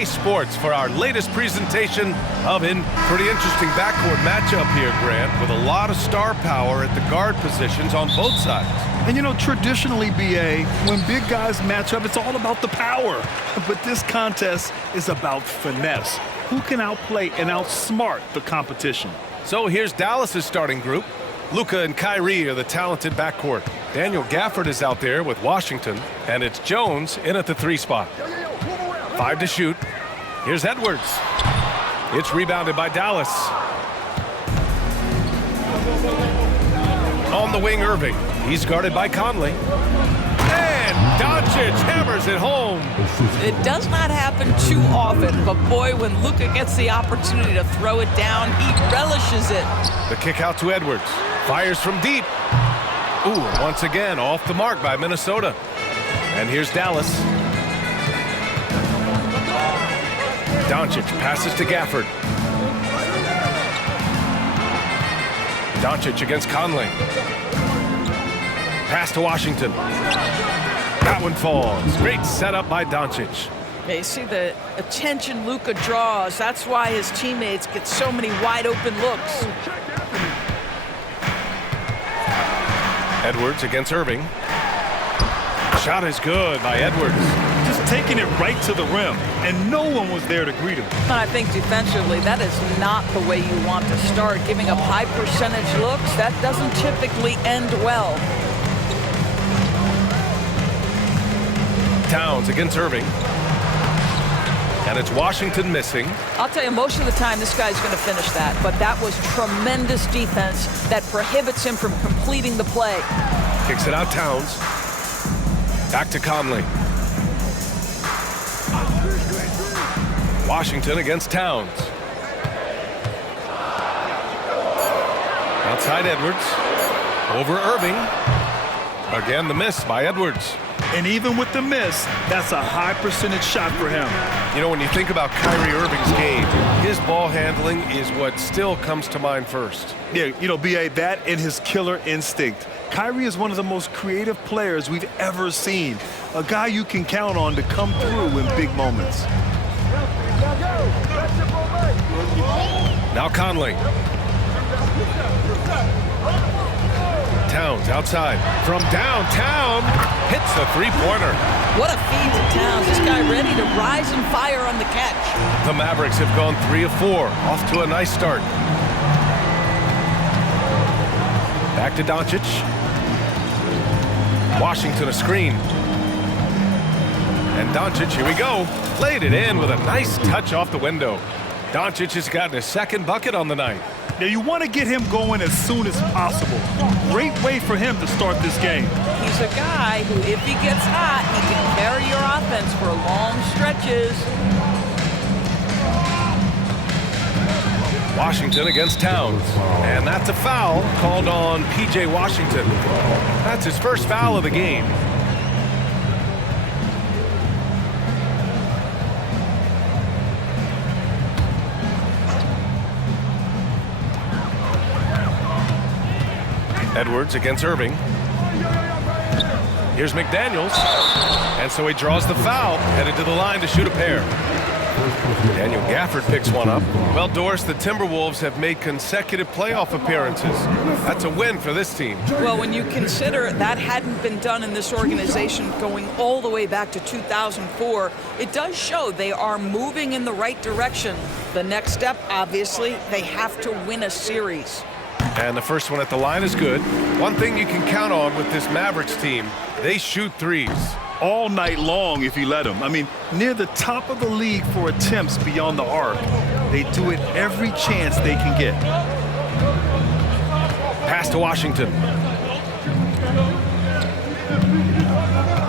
EA Sports for our latest presentation of a pretty interesting backcourt matchup here, Grant, with a lot of star power at the guard positions on both sides. And you know, traditionally, BA, when big guys match up, it's all about the power. But this contest is about finesse. Who can outplay and outsmart the competition? So here's Dallas's starting group. Luka and Kyrie are the talented backcourt. Daniel Gafford is out there with Washington, and it's Jones in at the 3 spot. 5 to shoot. Here's Edwards. It's rebounded by Dallas. On the wing, Irving. He's guarded by Conley. And Doncic hammers it home. It does not happen too often, but boy, when Luka gets the opportunity to throw it down, he relishes it. The kick out to Edwards. Fires from deep. Ooh, once again, off the mark by Minnesota. And here's Dallas. Doncic passes to Gafford. Doncic against Conley. Pass to Washington. That one falls. Great setup by Doncic. Yeah, you see the attention Luka draws. That's why his teammates get so many wide open looks. Edwards against Irving. Shot is good by Edwards. Just taking it right to the rim, and no one was there to greet him. But I think defensively, that is not the way you want to start. Giving up high percentage looks, that doesn't typically end well. Towns against Irving. And it's Washington missing. I'll tell you, most of the time this guy's going to finish that, but that was tremendous defense that prohibits him from completing the play. Kicks it out, Towns. Back to Conley. Washington against Towns. Outside Edwards. Over Irving. Again, the miss by Edwards. And even with the miss, that's a high percentage shot for him. You know, when you think about Kyrie Irving's game, his ball handling is what still comes to mind first. Yeah, you know, B.A., that and his killer instinct. Kyrie is one of the most creative players we've ever seen. A guy you can count on to come through in big moments. Now Conley. Towns outside. From downtown, hits a three-pointer. What a feed to Towns. This guy ready to rise and fire on the catch. The Mavericks have gone 3 of 4. Off to a nice start. Back to Doncic. Washington a screen. And Doncic, here we go. Laid it in with a nice touch off the window. Doncic has gotten his second bucket on the night. Now, you want to get him going as soon as possible. Great way for him to start this game. He's a guy who, if he gets hot, he can carry your offense for long stretches. Washington against Towns. And that's a foul called on P.J. Washington. That's his first foul of the game. Edwards against Irving. Here's McDaniels. And so he draws the foul, headed to the line to shoot a pair. Daniel Gafford picks one up. Well, Doris, the Timberwolves have made consecutive playoff appearances. That's a win for this team. Well, when you consider that hadn't been done in this organization going all the way back to 2004, it does show they are moving in the right direction. The next step, obviously, they have to win a series. And the first one at the line is good. One thing you can count on with this Mavericks team, they shoot threes. All night long if you let them. I mean, near the top of the league for attempts beyond the arc. They do it every chance they can get. Pass to Washington.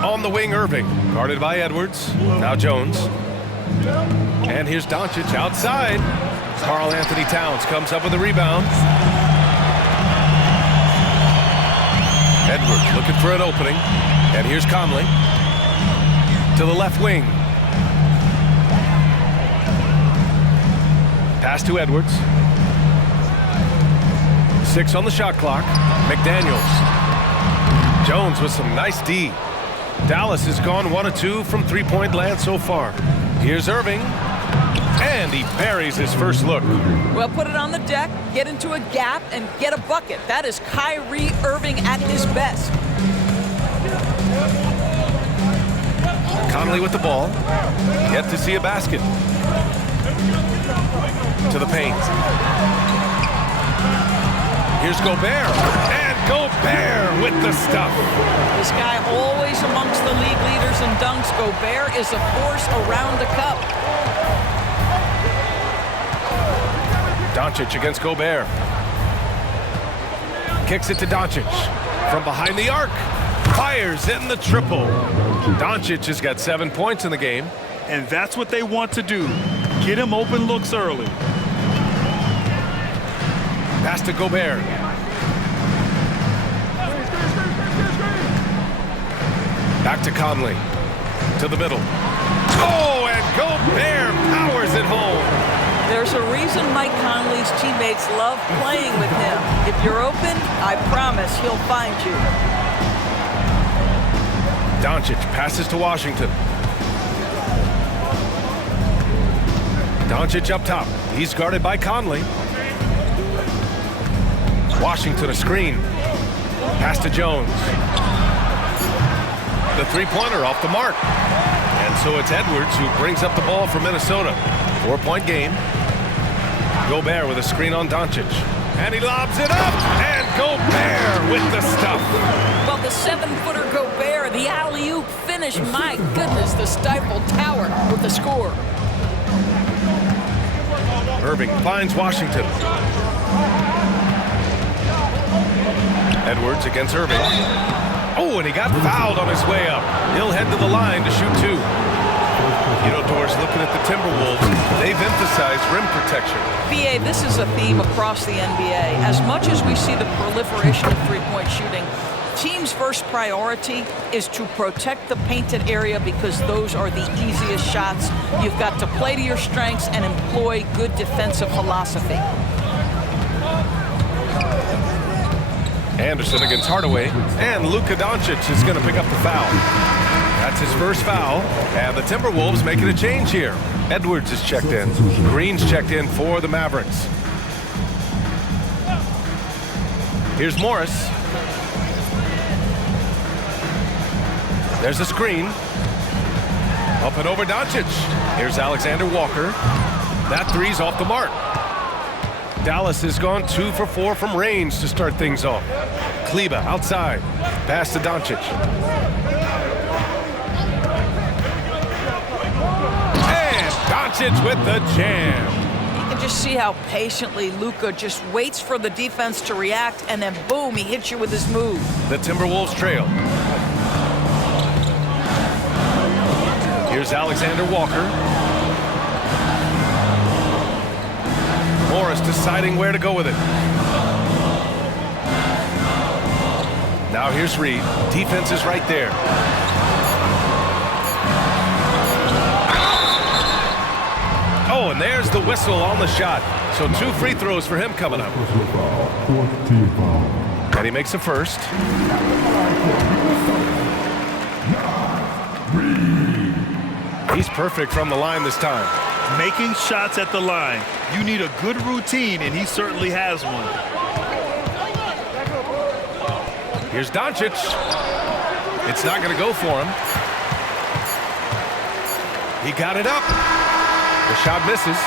On the wing, Irving. Guarded by Edwards. Now Jones. And here's Doncic outside. Karl Anthony Towns comes up with a rebound. Edwards looking for an opening. And here's Conley. To the left wing. Pass to Edwards. 6 on the shot clock. McDaniels. Jones with some nice D. Dallas has gone 1 of 2 from three-point land so far. Here's Irving. And he buries his first look. Well, put it on the deck, get into a gap, and get a bucket. That is Kyrie Irving at his best. Conley with the ball. Yet to see a basket. To the paint. Here's Gobert. And Gobert with the stuff. This guy always amongst the league leaders in dunks. Gobert is a force around the cup. Doncic against Gobert. Kicks it to Doncic. From behind the arc. Fires in the triple. Doncic has got 7 points in the game. And that's what they want to do. Get him open looks early. Pass to Gobert. Back to Conley. To the middle. Oh, and Gobert powers it home. There's a reason Mike Conley's teammates love playing with him. If you're open, I promise he'll find you. Doncic passes to Washington. Doncic up top. He's guarded by Conley. Washington a screen. Pass to Jones. The three-pointer off the mark. And so it's Edwards who brings up the ball for Minnesota. 4-point game. Gobert with a screen on Doncic. And he lobs it up. And Gobert with the stuff. Well, the 7-footer Gobert, the alley-oop finish. My goodness, the stifled tower with the score. Irving finds Washington. Edwards against Irving. Oh, and he got fouled on his way up. He'll head to the line to shoot 2. You know, Doris, looking at the Timberwolves, they've emphasized rim protection. BA, this is a theme across the NBA. As much as we see the proliferation of three-point shooting, teams' first priority is to protect the painted area because those are the easiest shots. You've got to play to your strengths and employ good defensive philosophy. Anderson against Hardaway, and Luka Doncic is going to pick up the foul. That's his first foul, and the Timberwolves making a change here. Edwards is checked in. Green's checked in for the Mavericks. Here's Morris. There's a screen. Up and over Doncic. Here's Alexander Walker. That three's off the mark. Dallas has gone 2 for 4 from range to start things off. Kleba outside. Pass to Doncic. And Doncic with the jam. You can just see how patiently Luka just waits for the defense to react, and then boom, he hits you with his move. The Timberwolves trail. Here's Alexander Walker. Morris deciding where to go with it. Now here's Reed. Defense is right there. Oh, and there's the whistle on the shot. So 2 free throws for him coming up. And he makes a first. He's perfect from the line this time. Making shots at the line. You need a good routine, and he certainly has one. Here's Doncic. It's not going to go for him. He got it up. The shot misses.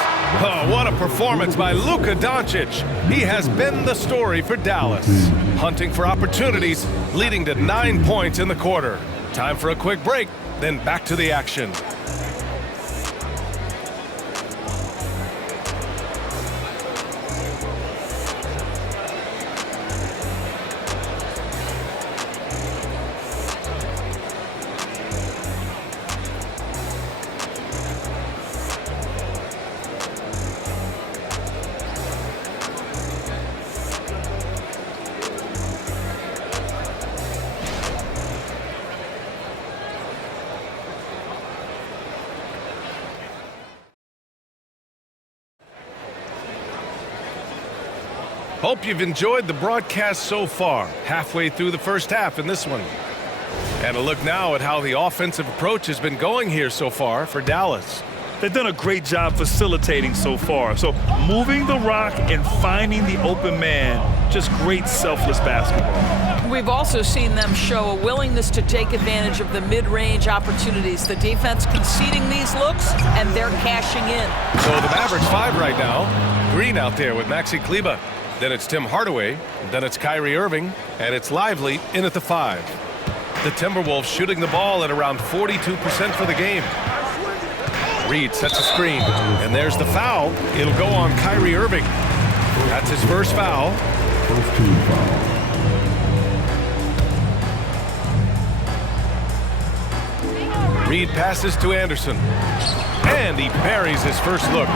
Oh, what a performance by Luka Doncic. He has been the story for Dallas. Hunting for opportunities, leading to 9 points in the quarter. Time for a quick break, then back to the action. Hope you've enjoyed the broadcast so far, halfway through the first half in this one. And a look now at how the offensive approach has been going here so far for Dallas. They've done a great job facilitating so far. So moving the rock and finding the open man, just great selfless basketball. We've also seen them show a willingness to take advantage of the mid-range opportunities. The defense conceding these looks, and they're cashing in. So the Mavericks 5 right now. Green out there with Maxi Kleber. Then it's Tim Hardaway. Then it's Kyrie Irving. And it's Lively in at the 5. The Timberwolves shooting the ball at around 42% for the game. Reed sets a screen. And there's the foul. It'll go on Kyrie Irving. That's his first foul. First team foul. Reed passes to Anderson. And he buries his first look.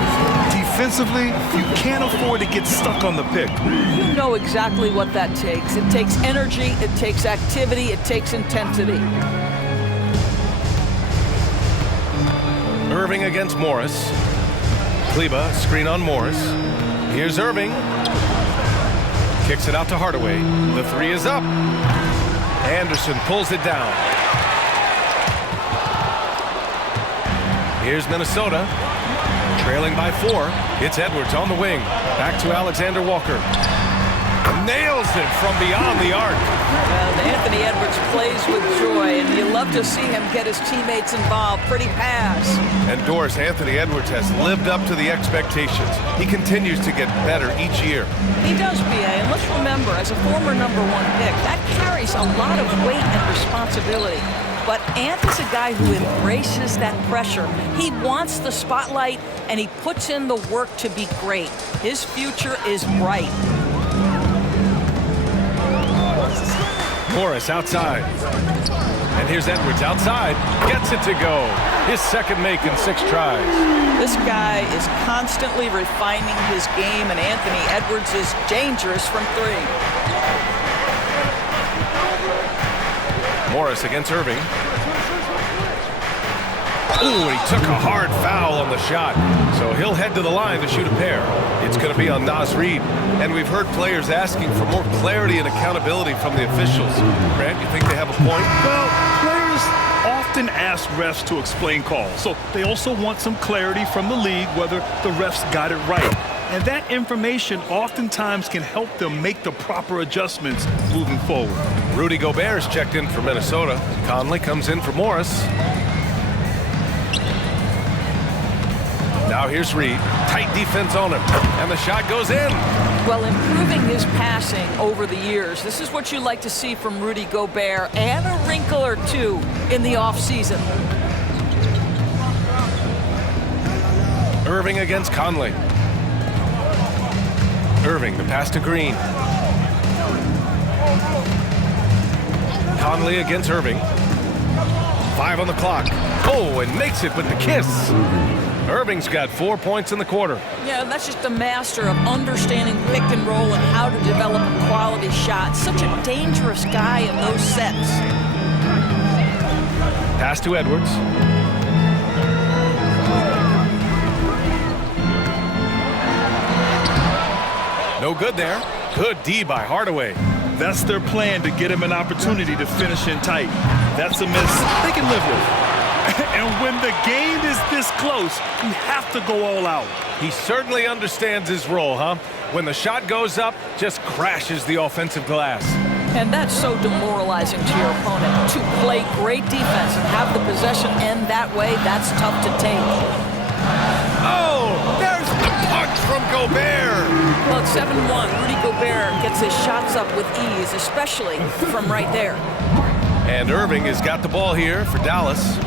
Defensively, you can't afford to get stuck on the pick. You know exactly what that takes. It takes energy, it takes activity, it takes intensity. Irving against Morris. Kleber, screen on Morris. Here's Irving. Kicks it out to Hardaway. The 3 is up. Anderson pulls it down. Here's Minnesota, trailing by 4. It's Edwards on the wing. Back to Alexander Walker. Nails it from beyond the arc. Well, Anthony Edwards plays with joy, and you love to see him get his teammates involved. Pretty pass. And Doris, Anthony Edwards has lived up to the expectations. He continues to get better each year. He does, B.A., and let's remember, as a former #1 pick, that carries a lot of weight and responsibility. But Ant is a guy who embraces that pressure. He wants the spotlight, and he puts in the work to be great. His future is bright. Morris outside. And here's Edwards outside. Gets it to go. His second make in 6 tries. This guy is constantly refining his game, and Anthony Edwards is dangerous from 3. Morris against Irving. Ooh, he took a hard foul on the shot. So he'll head to the line to shoot a pair. It's going to be on Naz Reid. And we've heard players asking for more clarity and accountability from the officials. Grant, you think they have a point? Well, players often ask refs to explain calls. So they also want some clarity from the league whether the refs got it right. And that information oftentimes can help them make the proper adjustments moving forward. Rudy Gobert is checked in for Minnesota. Conley comes in for Morris. Now here's Reed. Tight defense on him. And the shot goes in. Well, improving his passing over the years, this is what you like to see from Rudy Gobert, and a wrinkle or two in the offseason. Irving against Conley. Irving, the pass to Green. Conley against Irving. 5 on the clock. Oh, and makes it with the kiss. Irving's got 4 points in the quarter. Yeah, that's just a master of understanding pick and roll and how to develop a quality shot. Such a dangerous guy in those sets. Pass to Edwards. No good there. Good D by Hardaway. That's their plan, to get him an opportunity to finish in tight. That's a miss they can live with. And when the game is this close, you have to go all out. He certainly understands his role, huh? When the shot goes up, just crashes the offensive glass. And that's so demoralizing to your opponent. To play great defense and have the possession end that way, that's tough to take. Oh, there's the punch from Gobert. Well, it's 7-1. Rudy Gobert gets his shots up with ease, especially from right there. And Irving has got the ball here for Dallas.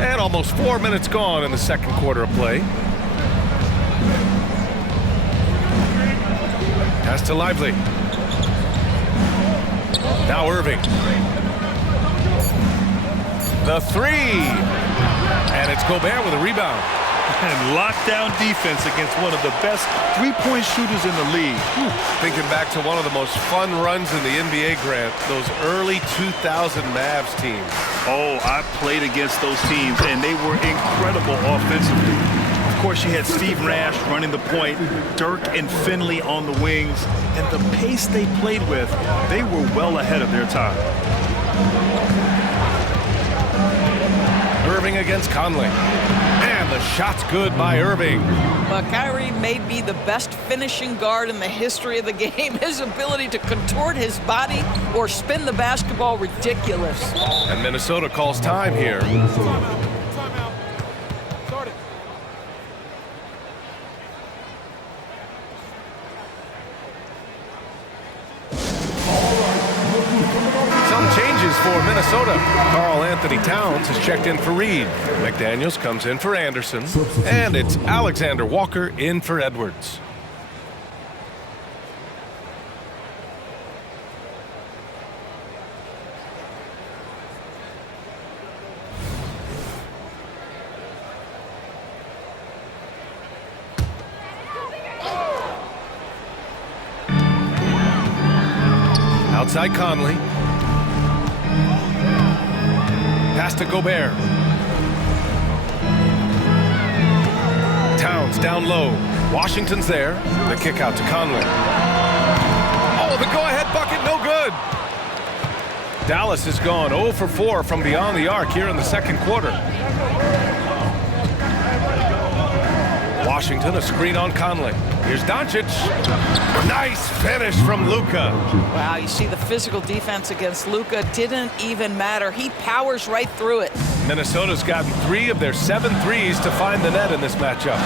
And almost 4 minutes gone in the second quarter of play. Pass to Lively. Now Irving. The 3. And it's Gobert with a rebound. And lockdown defense against one of the best three-point shooters in the league. Whew. Thinking back to one of the most fun runs in the NBA, Grant, those early 2000 Mavs teams. Oh, I played against those teams, and they were incredible offensively. Of course, you had Steve Nash running the point, Dirk and Finley on the wings, and the pace they played with, they were well ahead of their time. Irving against Conley. And the shot's good by Irving. But Kyrie may be the best finishing guard in the history of the game. His ability to contort his body or spin the basketball, ridiculous. And Minnesota calls time here. Some changes for Minnesota. Karl Anthony Towns has checked in for Reed. McDaniels comes in for Anderson. And it's Alexander Walker in for Edwards. Outside Conley. Pass to Gobert. Towns down low. Washington's there. The kick out to Conley. Oh, the go-ahead bucket, no good. Dallas has gone 0 for 4 from beyond the arc here in the second quarter. Washington, a screen on Conley. Here's Doncic. Nice finish from Luka. Wow, you see the physical defense against Luka didn't even matter. He powers right through it. Minnesota's gotten 3 of their 7 threes to find the net in this matchup.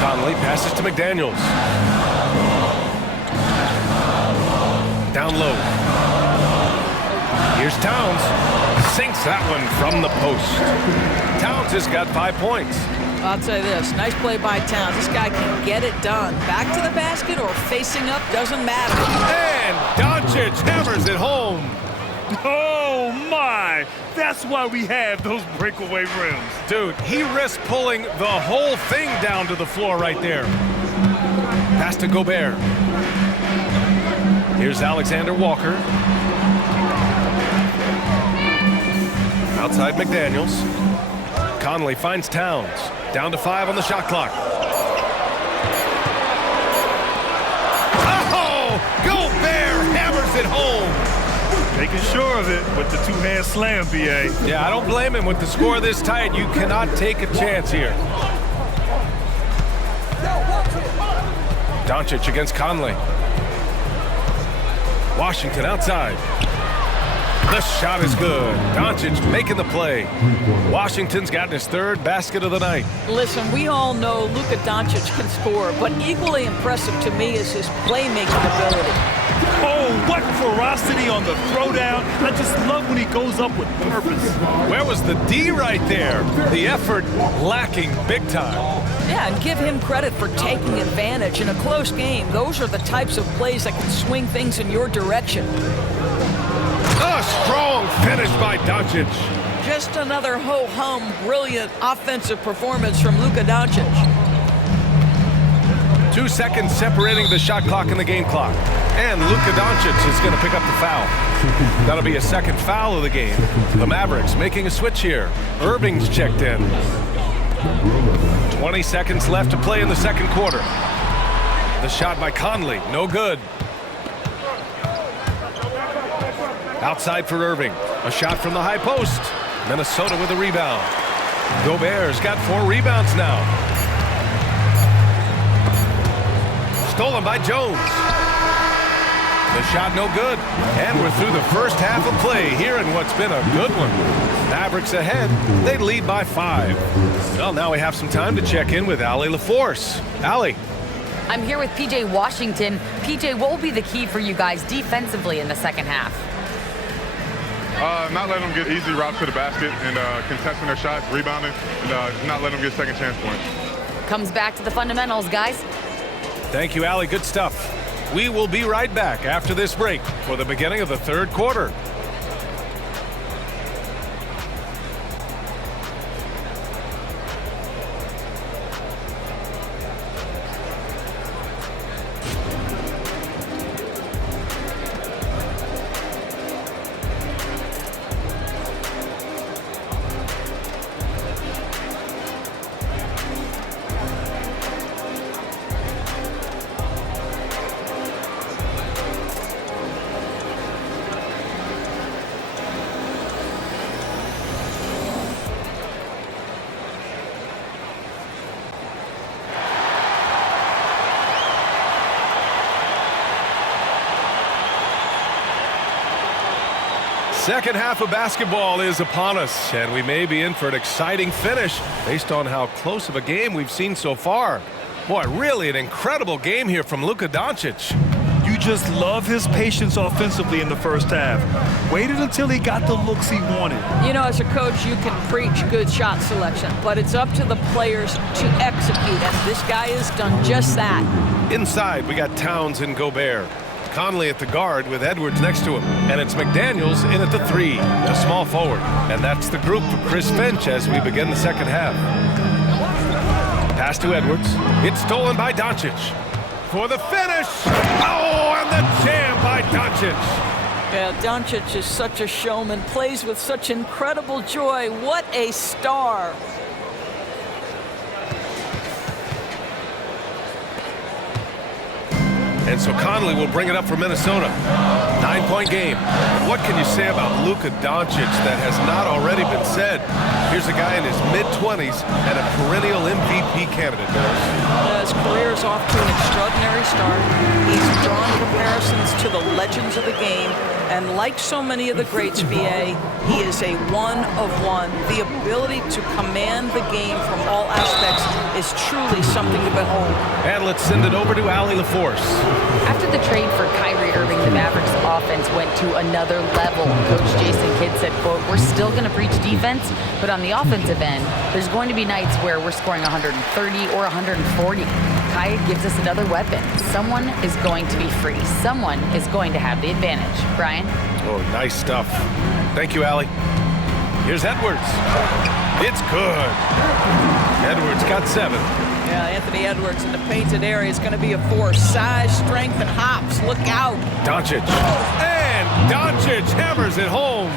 Conley passes to McDaniels. Down low. Here's Towns. Sinks that one from the post. Towns has got 5 points. I'll tell you this, nice play by Towns. This guy can get it done. Back to the basket or facing up, doesn't matter. And Doncic hammers it home. Oh, my. That's why we have those breakaway rims. Dude, he risked pulling the whole thing down to the floor right there. Pass to Gobert. Here's Alexander Walker. Outside McDaniels. Conley finds Towns. Down to 5 on the shot clock. Oh! Gobert hammers it home. Making sure of it with the two-hand slam, B.A. Yeah, I don't blame him. With the score this tight, you cannot take a chance here. Doncic against Conley. Washington outside. The shot is good. Doncic making the play. Washington's gotten his 3rd basket of the night. Listen, we all know Luka Doncic can score, but equally impressive to me is his playmaking ability. Oh, what ferocity on the throwdown. I just love when he goes up with purpose. Where was the D right there? The effort lacking big time. Yeah, and give him credit for taking advantage in a close game. Those are the types of plays that can swing things in your direction. A strong finish by Doncic. Just another ho-hum, brilliant offensive performance from Luka Doncic. 2 seconds separating the shot clock and the game clock. And Luka Doncic is going to pick up the foul. That'll be a second foul of the game. The Mavericks making a switch here. Irving's checked in. 20 seconds left to play in the second quarter. The shot by Conley, no good. Outside for Irving. A shot from the high post. Minnesota with a rebound. Gobert's got 4 rebounds now. Stolen by Jones. The shot no good. And we're through the first half of play here in what's been a good one. Mavericks ahead. They lead by 5. Well, now we have some time to check in with Allie LaForce. Allie. I'm here with PJ Washington. PJ, what will be the key for you guys defensively in the second half? Not letting them get easy routes to the basket and contesting their shots, rebounding, and not letting them get second chance points. Comes back to the fundamentals, guys. Thank you, Allie. Good stuff. We will be right back after this break for the beginning of the third quarter. Second half of basketball is upon us, and we may be in for an exciting finish based on how close of a game we've seen so far. Boy, really an incredible game here from Luka Doncic. You just love his patience offensively in the first half. Waited until he got the looks he wanted. You know, as a coach, you can preach good shot selection, but it's up to the players to execute, and this guy has done just that. Inside, we got Towns and Gobert. Conley at the guard with Edwards next to him. And it's McDaniels in at the 3, the small forward. And that's the group for Chris Finch as we begin the second half. Pass to Edwards. It's stolen by Doncic. For the finish! Oh, and the jam by Doncic. Yeah, Doncic is such a showman, plays with such incredible joy. What a star. And so Conley will bring it up for Minnesota. 9-point game. What can you say about Luka Doncic that has not already been said? Here's a guy in his mid-20s and a perennial MVP candidate, Bills. His career is off to an extraordinary start. He's drawn comparisons to the legends of the game. And like so many of the greats, BA, he is a one-of-one. The ability to command the game from all aspects is truly something to behold. And let's send it over to Allie LaForce. After the trade for Kyrie Irving, the Mavericks offense went to another level. Coach Jason Kidd said, quote, "We're still going to preach defense, but on the offensive end, there's going to be nights where we're scoring 130 or 140. Kai gives us another weapon. Someone is going to be free. Someone is going to have the advantage." Brian? Oh, nice stuff. Thank you, Allie. Here's Edwards. It's good. Edwards got 7. Yeah, Anthony Edwards in the painted area is going to be a force. Size, strength, and hops. Look out. Doncic. And Doncic hammers it home.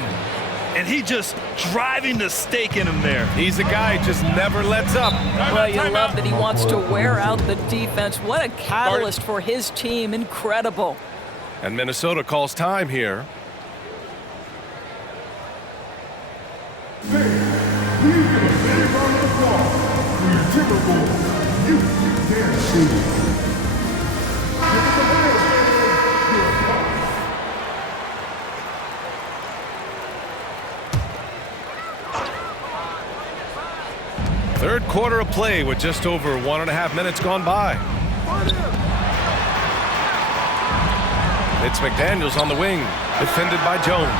And he just driving the stake in him there. He's a guy who just never lets up. Well, you love that he wants to wear out the defense. What a catalyst for his team. Incredible. And Minnesota calls time here. Please give a big round of applause for your Timberwolves. You can see. Third quarter of play with just over 1.5 minutes gone by. It's McDaniels on the wing, defended by Jones.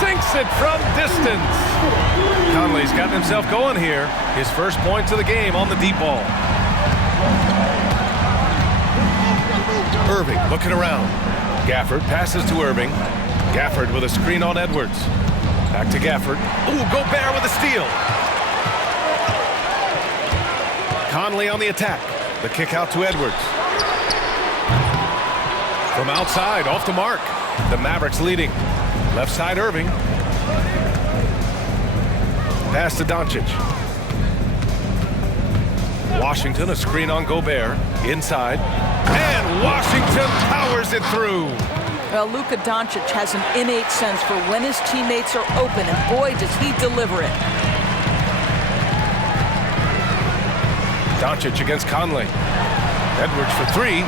Sinks it from distance. Conley's gotten himself going here. His first points of the game on the deep ball. Irving looking around. Gafford passes to Irving. Gafford with a screen on Edwards. Back to Gafford. Ooh, Gobert with a steal. Conley on the attack. The kick out to Edwards. From outside, off the mark. The Mavericks leading. Left side, Irving. Pass to Doncic. Washington, a screen on Gobert. Inside. And Washington powers it through. Well, Luka Doncic has an innate sense for when his teammates are open, and boy, does he deliver it. Doncic against Conley. Edwards for 3.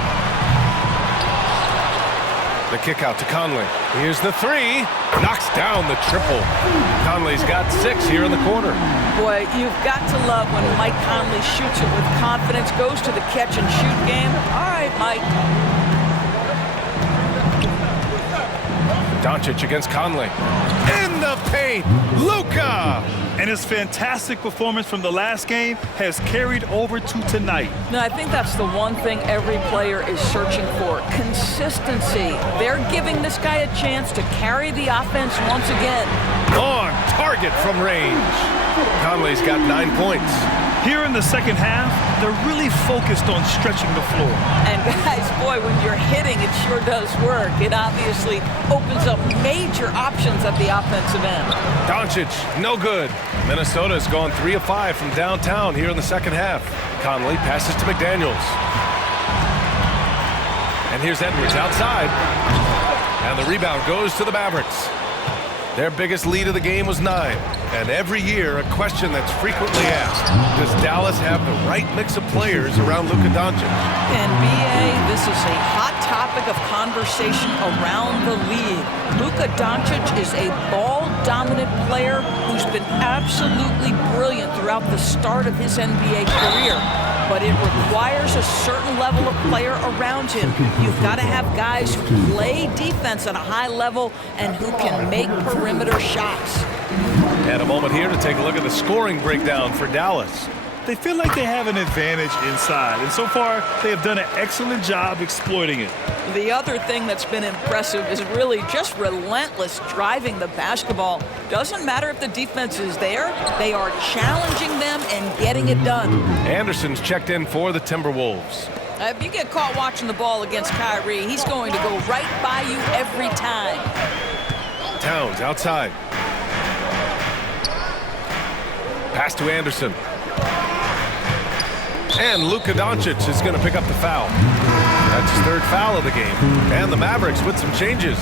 The kick out to Conley. Here's the 3. Knocks down the triple. Conley's got 6 here in the corner. Boy, you've got to love when Mike Conley shoots it with confidence, goes to the catch and shoot game. All right, Mike. Doncic against Conley. In the paint, Luka! And his fantastic performance from the last game has carried over to tonight. No, I think that's the one thing every player is searching for. Consistency. They're giving this guy a chance to carry the offense once again. On target from range. Conley's got 9 points. Here in the second half, they're really focused on stretching the floor. And guys, boy, when you're hitting, it sure does work. It obviously opens up major options at the offensive end. Doncic, no good. Minnesota's gone 3 of 5 from downtown here in the second half. Conley passes to McDaniels. And here's Edwards outside. And the rebound goes to the Mavericks. Their biggest lead of the game was 9. And every year, a question that's frequently asked, does Dallas have the right mix of players around Luka Doncic? And BA, this is a hot topic topic of conversation around the league. Luka Doncic is a ball-dominant player who's been absolutely brilliant throughout the start of his NBA career. But it requires a certain level of player around him. You've got to have guys who play defense at a high level and who can make perimeter shots. And a moment here to take a look at the scoring breakdown for Dallas. They feel like they have an advantage inside, and so far they have done an excellent job exploiting it. The other thing that's been impressive is really just relentless driving the basketball. Doesn't matter if the defense is there, they are challenging them and getting it done. Anderson's checked in for the Timberwolves. If you get caught watching the ball against Kyrie, he's going to go right by you every time. Towns outside. Pass to Anderson. And Luka Doncic is going to pick up the foul. That's his third foul of the game. And the Mavericks with some changes.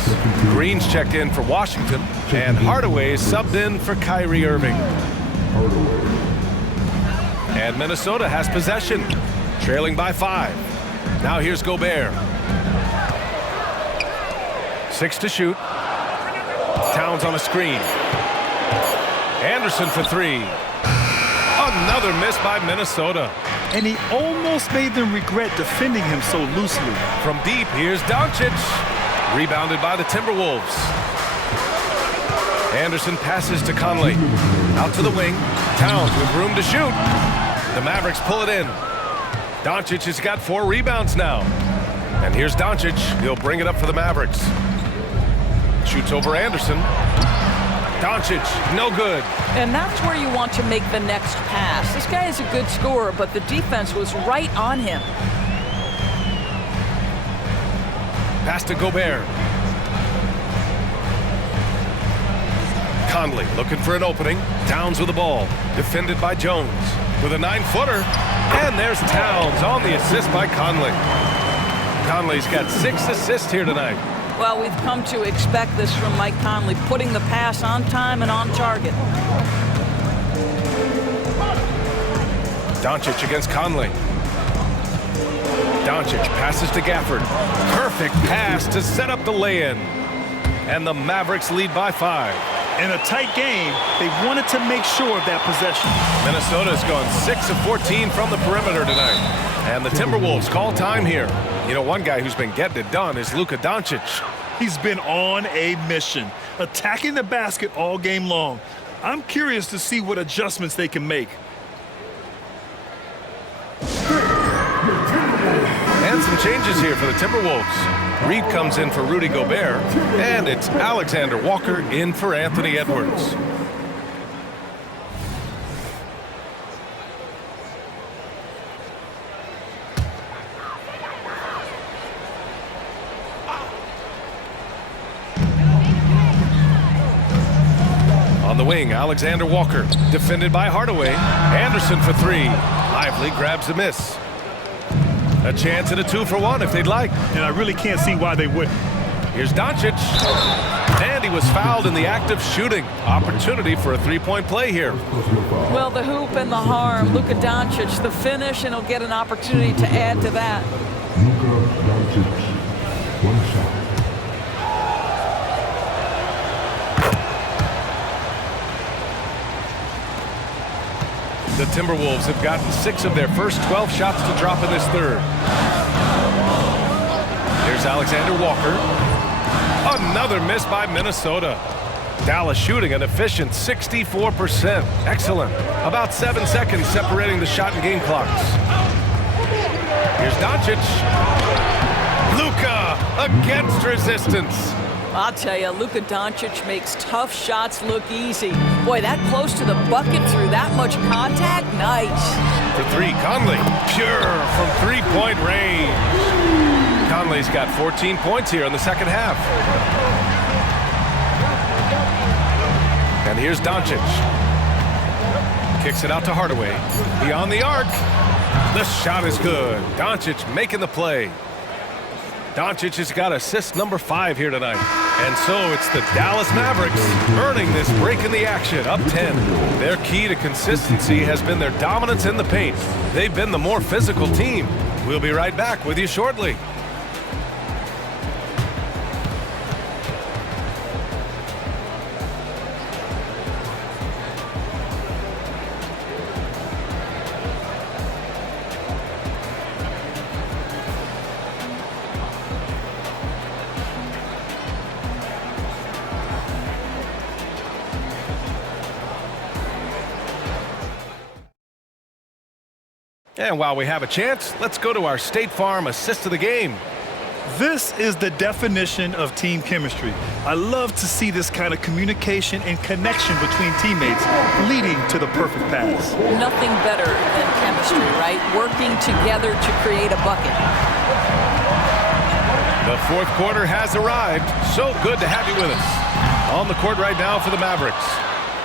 Green's checked in for Washington. And Hardaway subbed in for Kyrie Irving. And Minnesota has possession, trailing by 5. Now here's Gobert. 6 to shoot. Towns on a screen. Anderson for 3. Another miss by Minnesota. And he almost made them regret defending him so loosely. From deep, here's Doncic. Rebounded by the Timberwolves. Anderson passes to Conley. Out to the wing. Towns with room to shoot. The Mavericks pull it in. Doncic has got 4 rebounds now. And here's Doncic. He'll bring it up for the Mavericks. Shoots over Anderson. Doncic, no good. And that's where you want to make the next pass. This guy is a good scorer, but the defense was right on him. Pass to Gobert. Conley looking for an opening. Towns with the ball. Defended by Jones. With a 9-footer. And there's Towns on the assist by Conley. Conley's got 6 assists here tonight. Well, we've come to expect this from Mike Conley, putting the pass on time and on target. Doncic against Conley. Doncic passes to Gafford. Perfect pass to set up the lay-in. And the Mavericks lead by 5. In a tight game, they wanted to make sure of that possession. Minnesota's gone 6 of 14 from the perimeter tonight. And the Timberwolves call time here. You know, one guy who's been getting it done is Luka Doncic. He's been on a mission, attacking the basket all game long. I'm curious to see what adjustments they can make. And some changes here for the Timberwolves. Reed comes in for Rudy Gobert, and it's Alexander Walker in for Anthony Edwards. On the wing, Alexander Walker, defended by Hardaway. Anderson for 3. Lively grabs the miss. A chance at a 2-for-1 if they'd like. And I really can't see why they wouldn't. Here's Doncic. And he was fouled in the act of shooting. Opportunity for a 3-point play here. Well, the hoop and the harm. Luka Doncic, the finish, and he'll get an opportunity to add to that. Luka Doncic, 1 shot. The Timberwolves have gotten 6 of their first 12 shots to drop in this third. Here's Alexander Walker. Another miss by Minnesota. Dallas shooting an efficient 64%. Excellent. About 7 seconds separating the shot and game clocks. Here's Doncic. Luka against resistance. I'll tell you, Luka Doncic makes tough shots look easy. Boy, that close to the bucket through that much contact, nice. For 3, Conley, pure from 3-point range. Conley's got 14 points here in the second half. And here's Doncic. Kicks it out to Hardaway. Beyond the arc. The shot is good. Doncic making the play. Doncic has got assist number 5 here tonight. And so it's the Dallas Mavericks earning this break in the action, up 10. Their key to consistency has been their dominance in the paint. They've been the more physical team. We'll be right back with you shortly. And while we have a chance, let's go to our State Farm assist of the game. This is the definition of team chemistry. I love to see this kind of communication and connection between teammates leading to the perfect pass. Nothing better than chemistry, right? Working together to create a bucket. The fourth quarter has arrived. So good to have you with us. On the court right now for the Mavericks.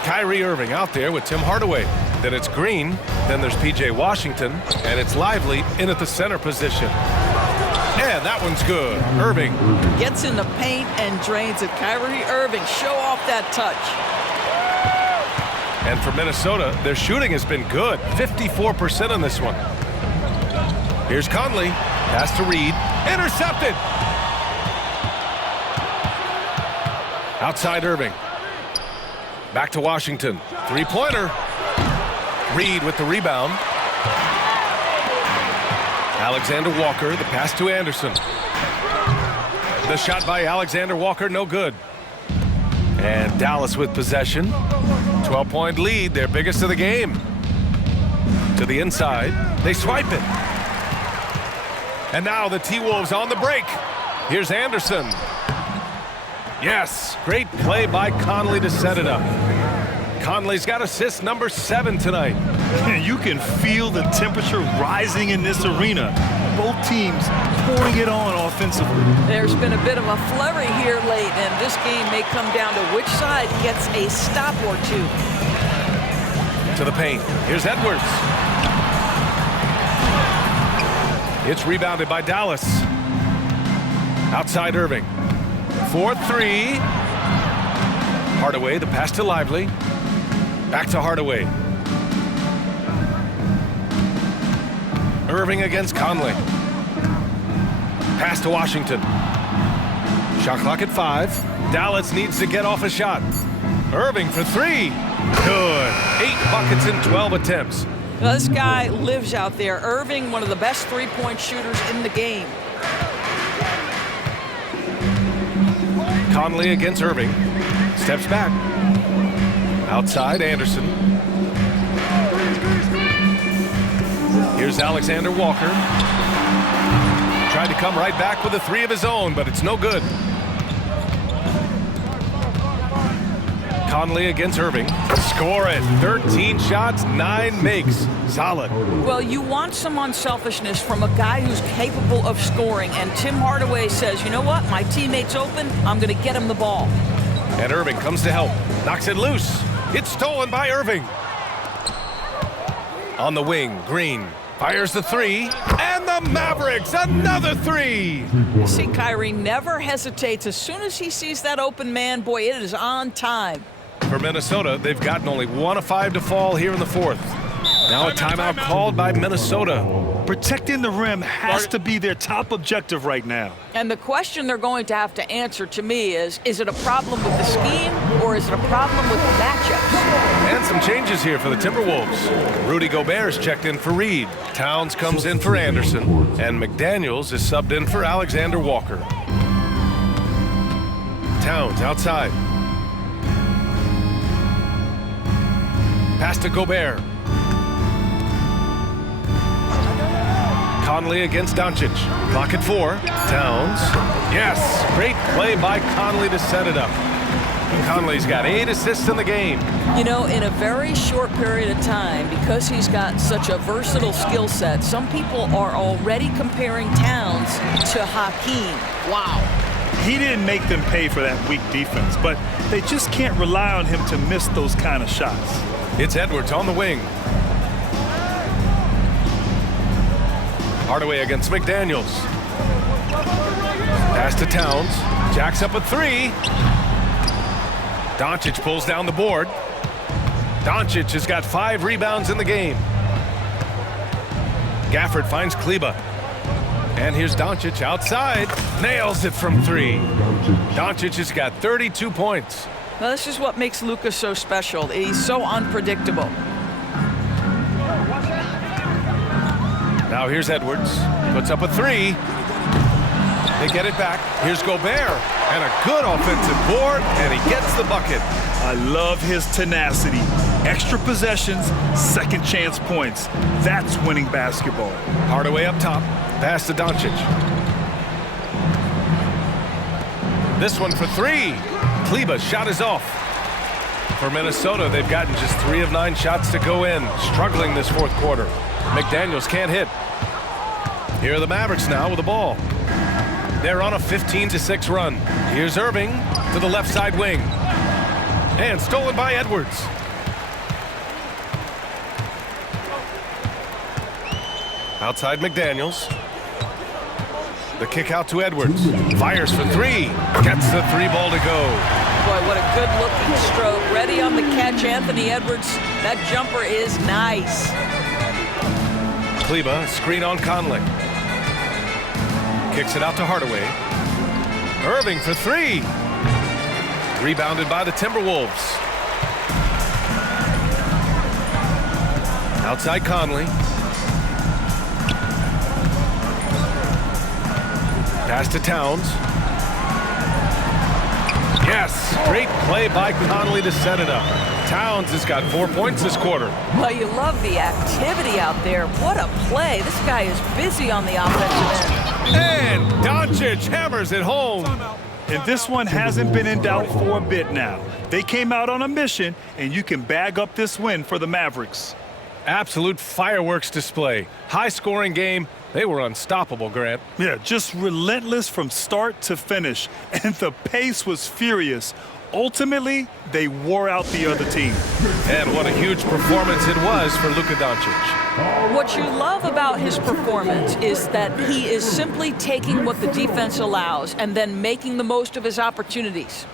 Kyrie Irving out there with Tim Hardaway. Then it's Green. Then there's P.J. Washington. And it's Lively in at the center position. And that one's good. Irving gets in the paint and drains it. Kyrie Irving, show off that touch. And for Minnesota, their shooting has been good. 54% on this one. Here's Conley. Pass to Reed. Intercepted. Outside Irving. Back to Washington. Three-pointer. Reed with the rebound. Alexander Walker, the pass to Anderson. The shot by Alexander Walker, no good. And Dallas with possession. 12-point lead, their biggest of the game. To the inside, they swipe it. And now the T-Wolves on the break. Here's Anderson. Yes, great play by Conley to set it up. Conley's got assist number 7 tonight. And you can feel the temperature rising in this arena. Both teams pouring it on offensively. There's been a bit of a flurry here late, and this game may come down to which side gets a stop or two. To the paint. Here's Edwards. It's rebounded by Dallas. Outside Irving. 4-3. Hardaway, the pass to Lively. Back to Hardaway. Irving against Conley. Pass to Washington. Shot clock at 5. Dallas needs to get off a shot. Irving for 3. Good. 8 buckets in 12 attempts. Now, this guy lives out there. Irving, one of the best three-point shooters in the game. Conley against Irving. Steps back. Outside Anderson. Here's Alexander Walker. Tried to come right back with a 3 of his own, but it's no good. Conley against Irving. Score it. 13 shots, 9 makes. Solid. Well, you want some unselfishness from a guy who's capable of scoring, and Tim Hardaway says, you know what, my teammate's open, I'm going to get him the ball. And Irving comes to help. Knocks it loose. It's stolen by Irving. On the wing, Green fires the 3. And the Mavericks, another 3. You see, Kyrie never hesitates. As soon as he sees that open man, boy, it is on time. For Minnesota, they've gotten only 1 of 5 to fall here in the 4th. Now a timeout called by Minnesota. Protecting the rim has to be their top objective right now. And the question they're going to have to answer to me is it a problem with the scheme or is it a problem with the matchups? And some changes here for the Timberwolves. Rudy Gobert is checked in for Reed. Towns comes in for Anderson. And McDaniels is subbed in for Alexander Walker. Towns outside. Pass to Gobert. Conley against Doncic. Clock at 4. Towns. Yes, great play by Conley to set it up. Conley's got 8 assists in the game. You know, in a very short period of time, because he's got such a versatile skill set, some people are already comparing Towns to Hakeem. Wow. He didn't make them pay for that weak defense, but they just can't rely on him to miss those kind of shots. It's Edwards on the wing. Hardaway against McDaniels. Pass to Towns. Jacks up a 3. Doncic pulls down the board. Doncic has got 5 rebounds in the game. Gafford finds Kleba. And here's Doncic outside. Nails it from 3. Doncic has got 32 points. Now, this is what makes Luka so special. He's so unpredictable. Now here's Edwards. Puts up a 3. They get it back. Here's Gobert. And a good offensive board. And he gets the bucket. I love his tenacity. Extra possessions, second chance points. That's winning basketball. Hardaway up top. Pass to Doncic. This one for three. Kleber's shot is off. For Minnesota, they've gotten just 3 of 9 shots to go in. Struggling this fourth quarter. McDaniels can't hit. Here are the Mavericks now with the ball. They're on a 15-6 run. Here's Irving to the left side wing. And stolen by Edwards. Outside McDaniels. The kick out to Edwards. Fires for 3. Gets the 3-ball to go. Boy, what a good-looking stroke. Ready on the catch, Anthony Edwards. That jumper is nice. Kleber, screen on Conley. Kicks it out to Hardaway. Irving for 3. Rebounded by the Timberwolves. Outside Conley. Pass to Towns. Yes, great play by Conley to set it up. Towns has got 4 points this quarter. Well, you love the activity out there. What a play. This guy is busy on the offensive end. And Doncic hammers it home. And this one hasn't been in doubt for a bit now. They came out on a mission, and you can bag up this win for the Mavericks. Absolute fireworks display. High-scoring game. They were unstoppable, Grant. Yeah, just relentless from start to finish. And the pace was furious. Ultimately, they wore out the other team. And what a huge performance it was for Luka Doncic. What you love about his performance is that he is simply taking what the defense allows and then making the most of his opportunities.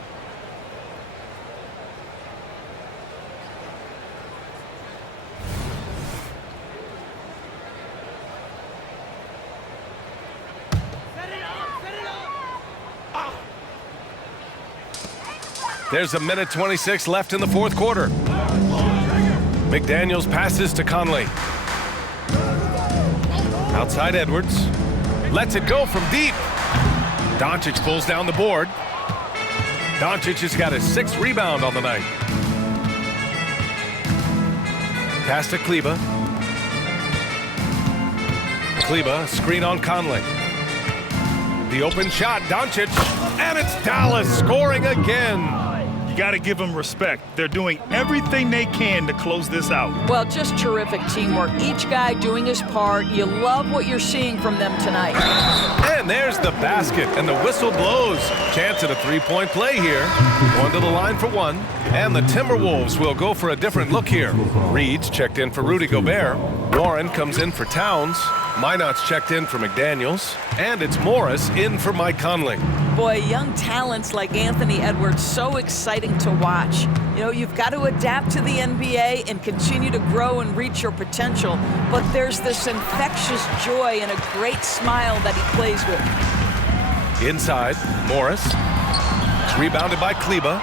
There's a minute 26 left in the fourth quarter. McDaniels passes to Conley. Outside Edwards. Lets it go from deep. Doncic pulls down the board. Doncic has got his 6th rebound on the night. Pass to Kleber. Kleber, screen on Conley. The open shot, Doncic, and it's Dallas scoring again. You got to give them respect. They're doing everything they can to close this out. Well, just terrific teamwork. Each guy doing his part. You love what you're seeing from them tonight. And there's the basket, and the whistle blows. Chance at a 3-point play here. Going to the line for 1. And the Timberwolves will go for a different look here. Reed's checked in for Rudy Gobert. Warren comes in for Towns. Minot's checked in for McDaniels. And it's Morris in for Mike Conley. Boy, young talents like Anthony Edwards, so exciting to watch. You know, you've got to adapt to the NBA and continue to grow and reach your potential. But there's this infectious joy and a great smile that he plays with. Inside, Morris. It's rebounded by Kleber.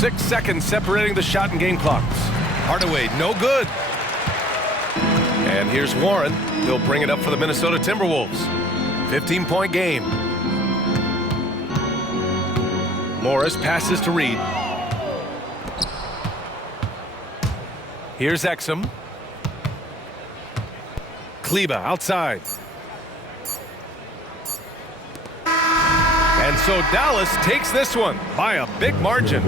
6 seconds separating the shot and game clocks. Hardaway, no good. And here's Warren. He'll bring it up for the Minnesota Timberwolves. 15-point game. Morris passes to Reed. Here's Exum. Kleber outside. And so Dallas takes this one by a big margin.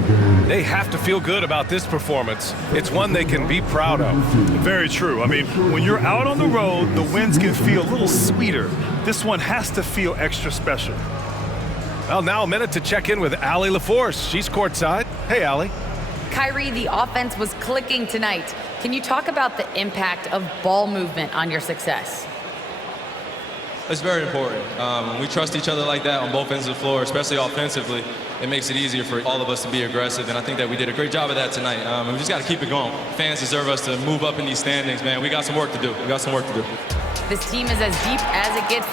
They have to feel good about this performance. It's one they can be proud of. Very true. I mean, when you're out on the road, the wins can feel a little sweeter. This one has to feel extra special. Well, now a minute to check in with Allie LaForce. She's courtside. Hey, Allie. Kyrie, the offense was clicking tonight. Can you talk about the impact of ball movement on your success? It's very important. When we trust each other like that on both ends of the floor, especially offensively, it makes it easier for all of us to be aggressive, and I think that we did a great job of that tonight. And we just got to keep it going. Fans deserve us to move up in these standings, man. We got some work to do. We got some work to do. This team is as deep as it gets.